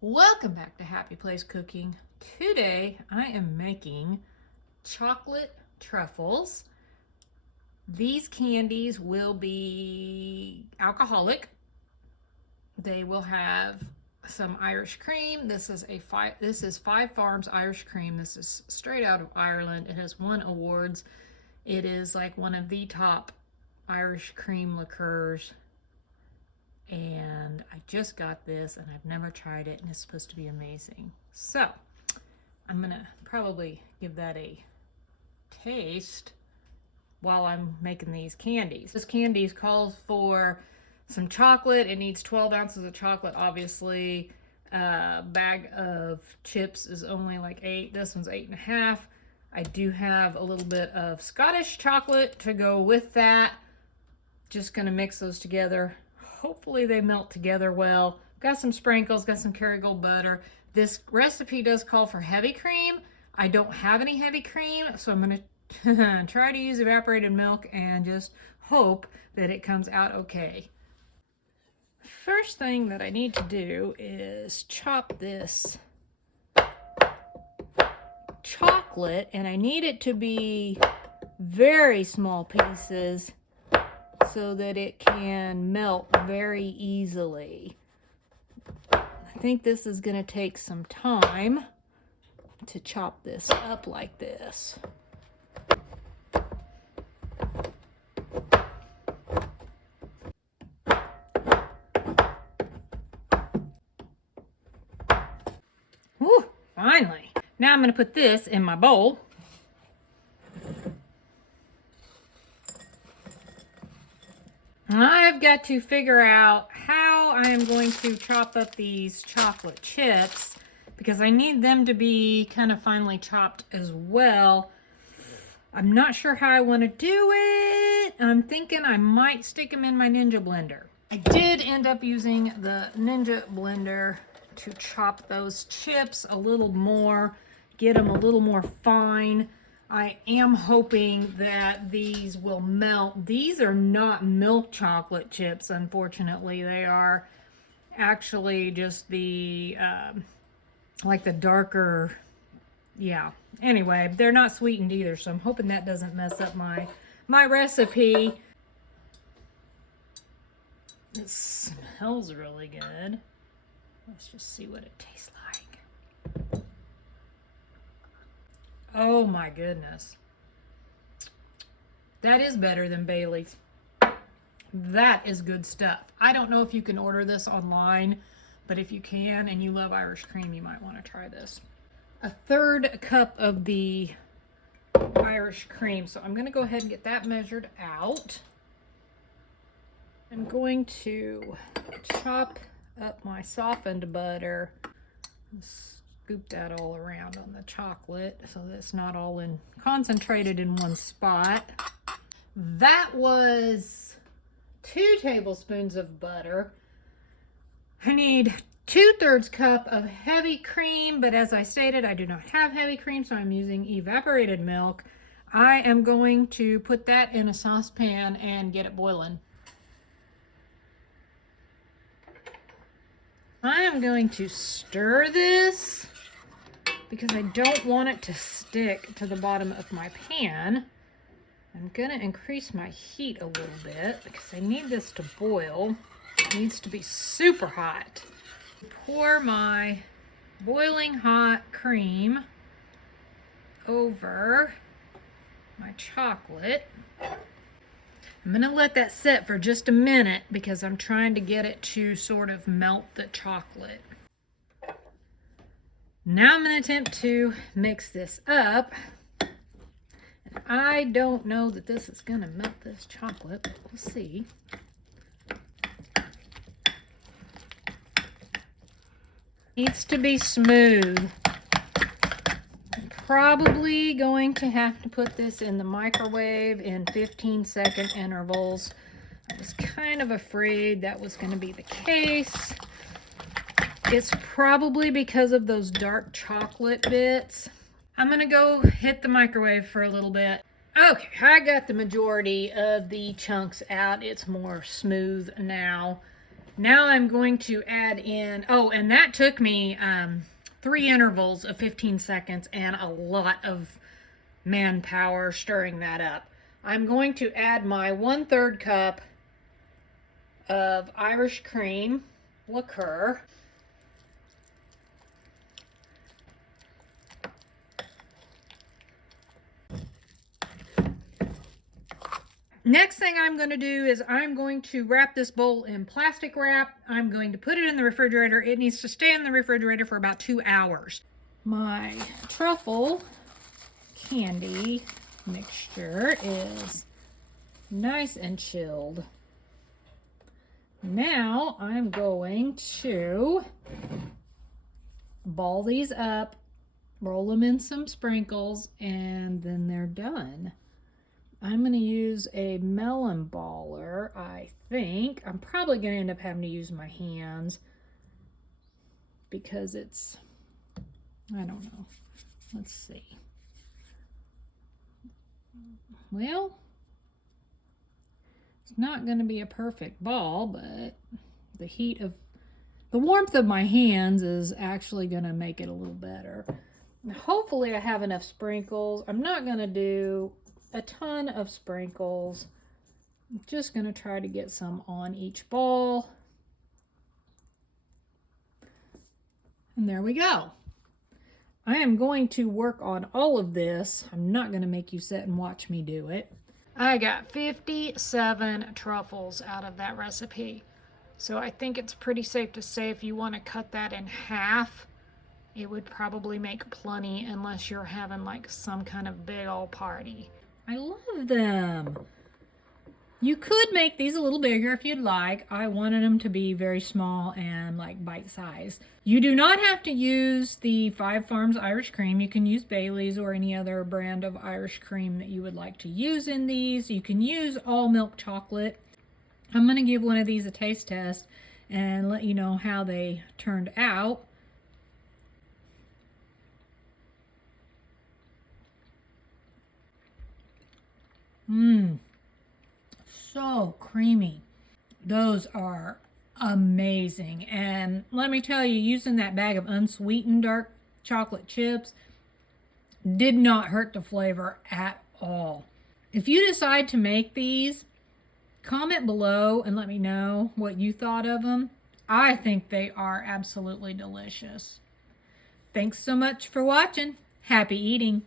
Welcome back to Happy Place Cooking. Today I am making chocolate truffles. These candies will be alcoholic. They will have some Irish cream. This is Five Farms Irish cream. This is straight out of Ireland. It has won awards. It is like one of the top Irish cream liqueurs. And I just got this and I've never tried it and it's supposed to be amazing. So I'm gonna probably give that a taste while I'm making these candies. This candies calls for some chocolate. It needs 12 ounces of chocolate, obviously. A bag of chips is only like 8. This one's 8.5. I do have a little bit of Scottish chocolate to go with that. Just gonna mix those together. Hopefully they melt together well. Got some sprinkles, got some Kerrygold butter. This recipe does call for heavy cream. I don't have any heavy cream, so I'm gonna try to use evaporated milk and just hope that it comes out okay. First thing that I need to do is chop this chocolate, and I need it to be very small pieces so that it can melt very easily. I think this is going to take some time to chop this up like this. Whew, finally. Now I'm going to put this in my bowl. I've got to figure out how I am going to chop up these chocolate chips because I need them to be kind of finely chopped as well. I'm not sure how I want to do it. I'm thinking I might stick them in my Ninja blender. I did end up using the Ninja blender to chop those chips a little more, get them a little more fine. I am hoping that these will melt. These are not milk chocolate chips, unfortunately. They are actually just the, like the darker, yeah. Anyway, they're not sweetened either, so I'm hoping that doesn't mess up my recipe. It smells really good. Let's just see what it tastes like. Oh my goodness. That is better than Bailey's. That is good stuff. I don't know if you can order this online, but if you can and you love Irish cream, you might want to try this. A third cup of the Irish cream. So I'm going to go ahead and get that measured out. I'm going to chop up my softened butter. Scoop that all around on the chocolate so that it's not all concentrated in one spot. That was 2 tablespoons of butter. I need 2/3 cup of heavy cream, but as I stated, I do not have heavy cream, so I'm using evaporated milk. I am going to put that in a saucepan and get it boiling. I am going to stir this because I don't want it to stick to the bottom of my pan. I'm going to increase my heat a little bit because I need this to boil. It needs to be super hot. Pour my boiling hot cream over my chocolate. I'm going to let that sit for just a minute because I'm trying to get it to sort of melt the chocolate. Now I'm going to attempt to mix this up. And I don't know that this is going to melt this chocolate, but we'll see. Needs to be smooth. I'm probably going to have to put this in the microwave in 15-second intervals. I was kind of afraid that was going to be the case. It's probably because of those dark chocolate bits. I'm going to go hit the microwave for a little bit. Okay, I got the majority of the chunks out. It's more smooth now. Now I'm going to add in, oh, and that took me 3 intervals of 15 seconds and a lot of manpower stirring that up. I'm going to add my 1/3 cup of Irish cream liqueur. Next thing I'm going to do is I'm going to wrap this bowl in plastic wrap. I'm going to put it in the refrigerator. It needs to stay in the refrigerator for about 2 hours. My truffle candy mixture is nice and chilled. Now I'm going to ball these up, roll them in some sprinkles, and then they're done. I'm going to use a melon baller, I think. I'm probably going to end up having to use my hands because it's, I don't know. Let's see. Well, it's not going to be a perfect ball, but the warmth of my hands is actually going to make it a little better. Hopefully I have enough sprinkles. I'm not going to do a ton of sprinkles. I'm just going to try to get some on each ball. And there we go. I am going to work on all of this. I'm not going to make you sit and watch me do it. I got 57 truffles out of that recipe. So I think it's pretty safe to say if you want to cut that in half, it would probably make plenty unless you're having like some kind of big old party. I love them. You could make these a little bigger if you'd like. I wanted them to be very small and like bite size. You do not have to use the 5 Farms Irish cream. You can use Bailey's or any other brand of Irish cream that you would like to use in these. You can use all milk chocolate. I'm going to give one of these a taste test and let you know how they turned out. So creamy. Those are amazing. And let me tell you, using that bag of unsweetened dark chocolate chips did not hurt the flavor at all. If you decide to make these, comment below and let me know what you thought of them. I think they are absolutely delicious. Thanks so much for watching. Happy eating.